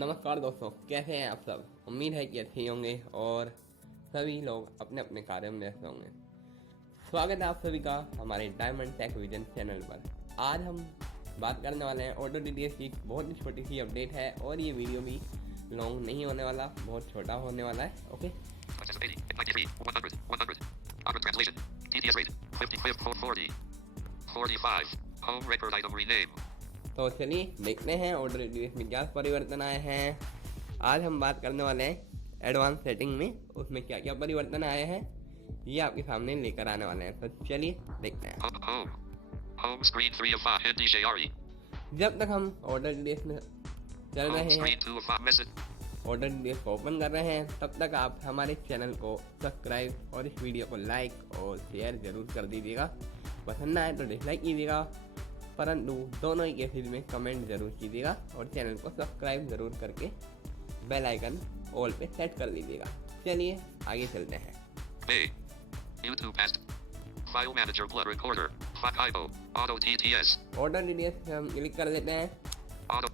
नमस्कार दोस्तों, कैसे हैं आप सब। उम्मीद है कि अच्छे ही होंगे और सभी लोग अपने अपने कार्यों में व्यस्त होंगे। स्वागत है आप सभी का हमारे डायमंड टेक विजन चैनल पर। आज हम बात करने वाले हैं ऑटो डीटीएस की बहुत ही छोटी सी अपडेट है और ये वीडियो भी लॉन्ग नहीं होने वाला, बहुत छोटा होने वाला है। Okay, Participating. 93, 100, 100. Auto translation. TTS rate. 55, 40. 45. Home record item rename. तो चलिए देखते हैं ऑटो डीटीएस में क्या परिवर्तन आए हैं। आज हम बात करने वाले हैं एडवांस सेटिंग में, उसमें क्या क्या परिवर्तन आए हैं ये आपके सामने लेकर आने वाले हैं। तो चलिए देखते हैं। Home. Home screen 3 of 5. Hindi Shayari. जब तक हम ऑटो डीटीएस में चल Home रहे हैं, screen 2 of 5. Message. Order details को ओपन कर रहे हैं, तब तक आप हमारे चैनल को सब्सक्राइब और इस वीडियो को लाइक और शेयर जरूर कर दीजिएगा। पसंद आए तो डिसलाइक कीजिएगा, परंतु दोनों ही केसेस में कमेंट जरूर कीजिएगा और चैनल को सब्सक्राइब जरूर करके बेल आइकन ऑल पे सेट कर लीजिएगा। चलिए आगे चलते हैं। A. YouTube past. File manager blood recorder. Fakaibo. Auto TTS. Order details हम क्लिक कर देते हैं Auto.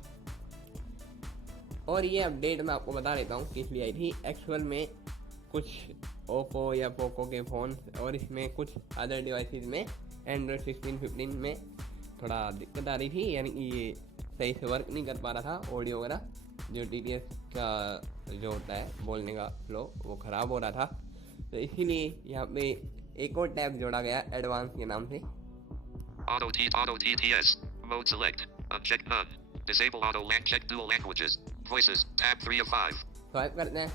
और ये अपडेट मैं आपको बता देता हूँ किस लिए आई थी। एक्चुअल में कुछ ओप्पो या पोको के फ़ोन और इसमें कुछ अदर डिवाइसेस में एंड्रॉयड 16, 15 में थोड़ा दिक्कत आ रही थी, यानी कि ये सही से वर्क नहीं कर पा रहा था। ऑडियो वगैरह जो डीटीएस का जो होता है बोलने का फ्लो वो ख़राब हो रहा था। तो इसीलिए यहाँ पे एक और टैब जोड़ा गया एडवांस के नाम से। Auto TTS. Mode select. Uncheck none. Disable auto check dual languages. Voices. Tab 3 of 5. Swipe करते हैं।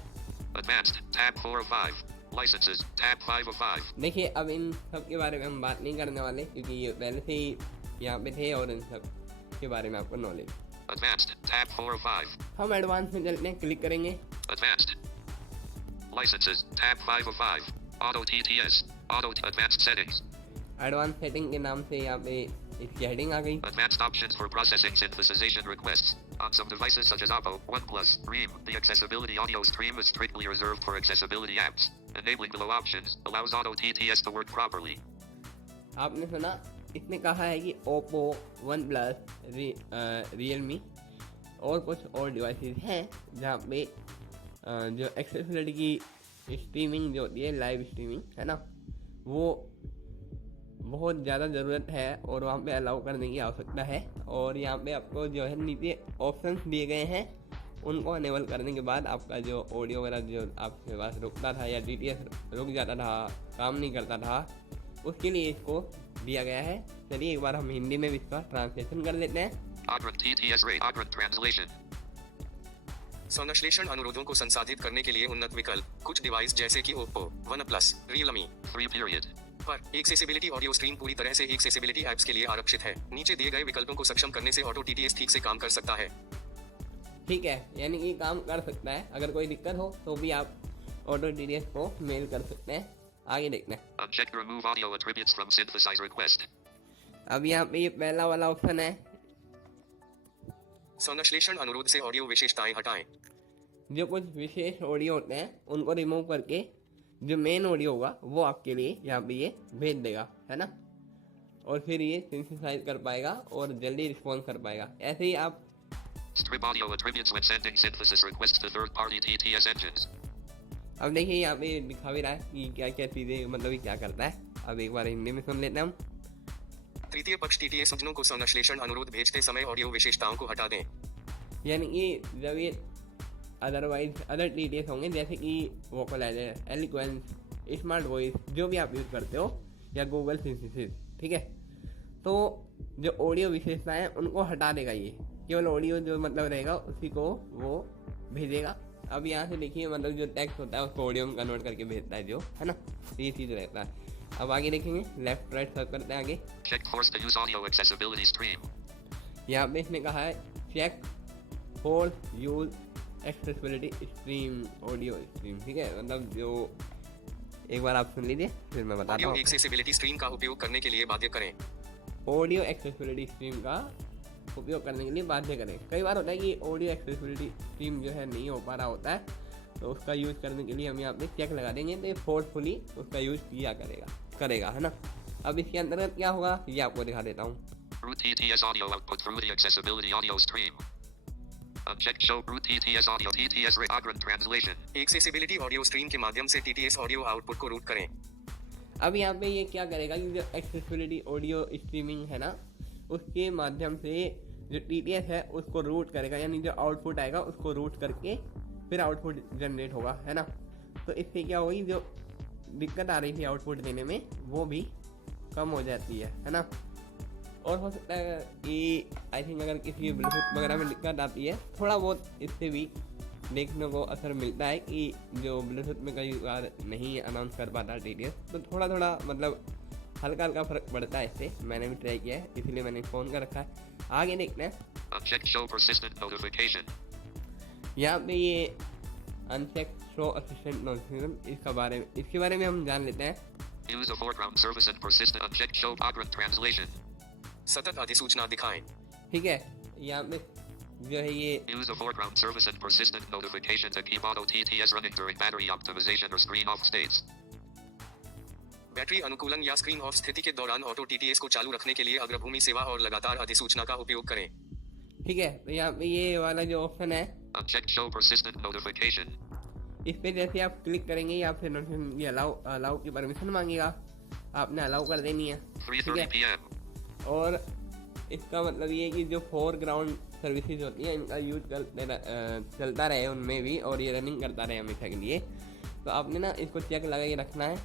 Advanced. Tab 4 of 5. Licenses. Tab 5 of 5. देखिए अब इन सब के बारे में हम बात नहीं करने वाले, क्योंकि ये पहले से ही यहाँ पे थे और इन सब के बारे में आपको नॉलेज। Advanced. Tab 4 of 5. हम एडवांस में चलते हैं, क्लिक करेंगे। Advanced. Licenses. Tab 5 of 5. Auto TTS. Advanced settings. Advance setting के नाम से यहाँ पे इसकी हेडिंग आ गई। Advanced options for processing synthesization requests. On some devices such as Oppo, OnePlus, Ream, the accessibility audio stream is strictly reserved for accessibility apps. Enabling below options allows Auto TTS to work properly. आपने सुना, इसने कहा है कि Oppo, one plus, Realme और कुछ और devices हैं जहाँ पे जो एक्सेसिबिलिटी की स्ट्रीमिंग जो होती है, लाइव स्ट्रीमिंग है ना, वो बहुत ज़्यादा ज़रूरत है और वहाँ पे अलाउ करने की आवश्यकता है। और यहाँ पे आपको जो है नीचे ऑप्शंस दिए गए हैं, उनको अनेबल करने के बाद आपका जो ऑडियो वगैरह जो आपके पास रुकता था या डीटीएस रुक जाता था, काम नहीं करता था, उसके लिए इसको दिया गया है। चलिए एक बार हम हिंदी में भी इसका ट्रांसलेशन कर लेते हैं। Augment TTS rate. Augment translation. संश्लेषण अनुरोधों को संसाधित करने के लिए उन्नत विकल्प। कुछ डिवाइस जैसे कि Oppo, one plus, Realme 3 period. पर एक्सेसिबिलिटी ऑडियो स्ट्रीम पूरी तरह से एक्सेसिबिलिटी ऐप्स के लिए आरक्षित है। नीचे दिए गए विकल्पों को सक्षम करने से ऑटो टीटीएस ठीक से काम कर सकता है। ठीक है, यानी कि काम कर सकता है। अगर कोई दिक्कत हो तो भी आप ऑटो डीटीएस को मेल कर सकते हैं। आगे देखते हैं। Uncheck remove audio attributes from synthesize request. अब यहाँ पे ये पहला वाला ऑप्शन है, संश्लेषण अनुरोध से ऑडियो विशेषताएं हटाएं। जो कुछ विशेष ऑडियो होते हैं उनको रिमूव करके जो मेन ऑडियो होगा वो आपके लिए यहाँ पे ये भेज देगा, है ना। और फिर ये सिंथेसाइज कर पाएगा और जल्दी रिस्पॉन्स कर पाएगा। ऐसे ही आप Strip audio attributes when sending synthesis requests to third-party TTS engines. अब देखिए यहाँ पे दिखा भी रहा है कि क्या क्या चीज़ें, मतलब ये क्या करता है। अब एक बार हिंदी में सुन लेते हैं हम। तृतीय पक्ष टीटीएस इंजनों को संश्लेषण अनुरोध भेजते समय ऑडियो विशेषताओं को हटा दें। यानी कि जब ये अदरवाइज अदर डीटीएस होंगे जैसे कि वोकलाइजर, एलिक्वेंस, स्मार्ट वॉइस जो भी आप यूज़ करते हो या गूगल सिंथेसिस, ठीक है, तो जो ऑडियो विशेषताएं उनको हटा देगा। ये केवल ऑडियो जो मतलब रहेगा उसी को वो भेजेगा। अब यहाँ से देखिए, मतलब जो टेक्स्ट होता है उसको ऑडियो में कन्वर्ट करके भेजता है, जो है ना, ये चीज़ रहता है। अब आगे देखेंगे, लेफ्ट राइट सर्च करते हैं आगे। Check force to use audio accessibility stream. यहाँ पे इसने कहा है check for use accessibility stream, audio stream, ठीक है। मतलब जो एक बार आप सुन लीजिए फिर मैं बताता ऑडियो हूँ। एक्सेसिबिलिटी स्ट्रीम का उपयोग करने के लिए बाध्य करें। ऑडियो एक्सेसिबिलिटी स्ट्रीम का उपयोग करने के लिए बाध्य करें। कई बार होता है कि ऑडियो एक्सेसिबिलिटी स्ट्रीम जो है नहीं हो पा रहा होता है, तो उसका यूज़ करने के लिए हम यहाँ पे चेक लगा देंगे, तो ये फोर्सफुली उसका यूज़ किया करेगा, है ना। अब इसके अंतर्गत क्या होगा ये आपको दिखा देता हूँ। Through TTS audio output through the accessibility audio stream. Unchecked show root TTS audio TTS Agron translation. Accessibility audio stream के माध्यम से TTS ऑडियो आउटपुट को रूट करें। अब यहाँ पे ये क्या करेगा कि जो एक्सेसिबिलिटी ऑडियो स्ट्रीमिंग है ना, उसके माध्यम से जो TTS है उसको रूट करेगा, यानी जो आउटपुट आएगा उसको रूट करके फिर आउटपुट जनरेट होगा, है ना। तो इससे क्या होगी, जो दिक्कत आ रही थी आउटपुट देने में वो भी कम हो जाती है ना। और हो सकता है कि आई थिंक अगर किसी ब्लूटूथ वगैरह में दिक्कत आती है, थोड़ा बहुत इससे भी देखने को असर मिलता है कि जो ब्लूटूथ में कई बार नहीं अनाउंस कर पाता TTS, तो थोड़ा थोड़ा मतलब हल्का हल्का फर्क पड़ता है इससे। मैंने भी ट्राई किया है, इसीलिए मैंने फ़ोन कर रखा है। आगे देखते हैं। Unchecked show persistent notification. यहाँ पे ये अनचेक शो असिस्टेंट नोटिफिकेशन, इसके बारे में हम जान लेते हैं। Use of foreground service and persistent unchecked show Agron translation. सतत अधिसूचना दिखाएं। ठीक है, यहाँ पे जो है ये Use of foreground service and persistent notification to keep auto TTS running during battery optimization or screen off states. Battery अनुकूलन या स्क्रीन ऑफ स्थिति के दौरान ऑटो TTS को चालू रखने के लिए अग्रभूमि सेवा और लगातार अधिसूचना का उपयोग करें। ठीक है, तो यहाँ पे ये वाला जो ऑप्शन है, Unchecked show persistent notification. इस पे जैसे आप क्लिक करेंगे या फिर नोटिफिकेशन ये अलाउ की परमिशन मांगेगा, आपने अलाउ कर देनी है। 3:30 p.m. और इसका मतलब ये है कि जो फोरग्राउंड सर्विसेज होती है इनका यूज चलता रहे उनमें भी, और ये रनिंग करता रहे हमेशा के लिए। तो आपने ना इसको चेक लगा के रखना है।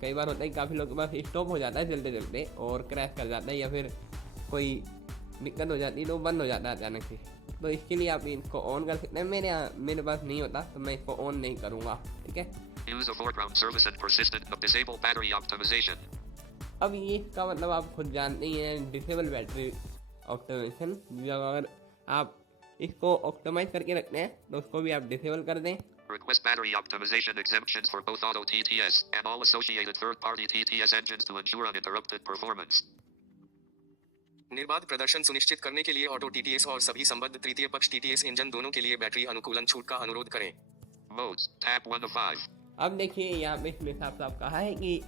कई बार होता है कि काफ़ी लोगों के पास स्टॉप हो जाता है चलते चलते और क्रैश कर जाता है, या फिर कोई दिक्कत हो जाती है तो बंद हो जाता है अचानक से। तो इसके लिए आप इसको ऑन कर सकते हैं। मेरे पास नहीं होता तो मैं इसको ऑन नहीं करूँगा। ठीक है, Use of foreground service and persistent disable battery optimization. अब ये इसका मतलब आप खुद जानते ही हैं, डिसेबल बैटरी ऑप्टिमाइजेशन। अगर आप इसको ऑप्टिमाइज करके रखते हैं तो उसको भी आप डिसेबल कर दें। Request battery optimization exemptions for both auto TTS and all associated third-party TTS engines to ensure uninterrupted performance. निर्बाध प्रदर्शन सुनिश्चित करने के लिए ऑटो TTS और सभी संबद्ध तृतीय पक्ष TTS इंजन दोनों के लिए बैटरी अनुकूलन छूट का अनुरोध करें। Modes, tab 1 of 5. अब देखिए यहाँ पे इसमें साफ कहा है कि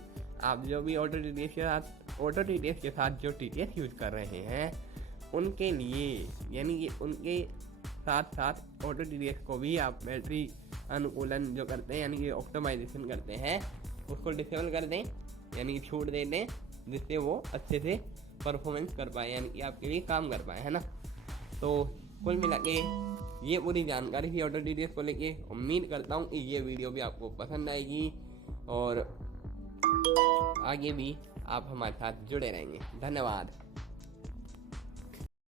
आप जो भी ऑटो TTS के साथ जो TTS यूज कर रहे हैं उनके लिए, यानी कि उनके साथ साथ ऑटो TTS को भी आप बैटरी अनुकूलन जो करते हैं, यानी कि ऑप्टिमाइजेशन करते हैं, उसको डिसेबल कर दें, यानी कि छूट दे दें, जिससे वो अच्छे से परफॉर्मेंस कर पाए, यानी कि आपके लिए काम कर पाए, है ना। तो कुल मिला के ये पूरी जानकारी थी ऑटो TTS को लेके। उम्मीद करता हूँ कि ये वीडियो भी आपको पसंद आएगी और आगे भी आप हमारे साथ जुड़े रहेंगे। धन्यवाद।